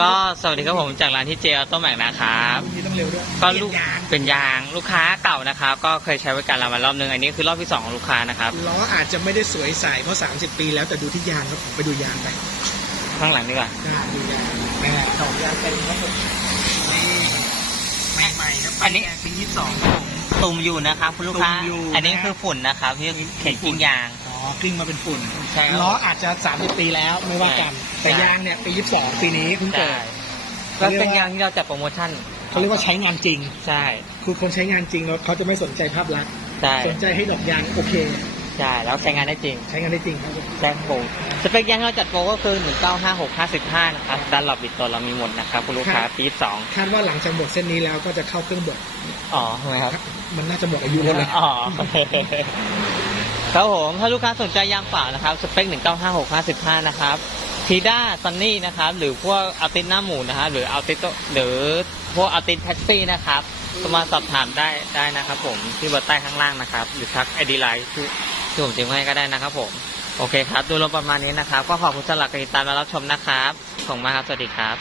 ก็สวัสดีครับผมจากร้านที่เจอต้นแม็กนะครับนี่ต้องเร็วด้วยก็ลูกเปยนยางเป็นยางลูกค้าเก่านะครับ ก็เคยใช้บริการเรามารอบนึงอันนี้คือรอบที่สองของลูกค้านะครับล้ออาจจะไม่ได้สวยใสเพราะ 30 ปีแล้วแต่ดูที่ยางครับผมไปดูยางไปข้างหลังดีกว่าอ่าดูยางแม่ดอกยางเป็นครับผมนี่ใหม่ๆครับอันนี้ปียี่สิบสองตุ่มอยู่นะครับคุณลูกค้าตุ่มอยู่อันนี้คือฝุ่นนะครับที่เข็นกิ้งยาง อ๋อกลิ้งมาเป็นฝุ่นใช่ครับล้ออาจจะ30ปีแล้วไม่ว่ากัน ใช่ แต่ยางเนี่ยปี22ปีนี้เพิ่งเกิใช่ด ก็เป็นยางที่เราจัดโปรโมชั่นเขาเรียกว่าใช้งานจริง ใช่คือคนใช้งานจริงแล้วเขาจะไม่สนใจภาพลักษณ์ใช่สนใจให้ดอกยางโอเค ใช่แล้วใช้งานได้จริงใช้งานได้จริงครับผมใช่ครับผมสเปคยางที่เราจัดโปรก็คือ 1956 55 นะครับด้านหลบบิดตัวเรามีหมดนะครับคุณลูกค้าปี22คาดว่าหลังจากหมดเส้นนี้แล้วก็จะเข้าเครื่องบดอ๋อทำไมครับ มันน่าจะหมดอายุแล้วแหละอ๋อโอเค ครับผมถ้าลูกค้าสนใจยางเปล่านะครับสเปค 1956 55 นะครับทีด้าซันนี่นะครับ หรือพวกอัลตินหน้าหมูนะครับหรืออัลติโตหรือพวกอัลตินแท็กซี่นะครับก็มาสอบถามได้ได้นะครับผมที่เบอร์ใต้ข้างล่างนะครับ หรือทักไอดีไลน์ที่ที่ผมทิ้งไว้ให้ก็ได้นะครับผม โอเคครับ ดูรวมประมาณนี้นะครับ ก็ขอบคุณสำหรับการติดตามและรับชมนะครับ ขอบมากครับ สวัสดีครับ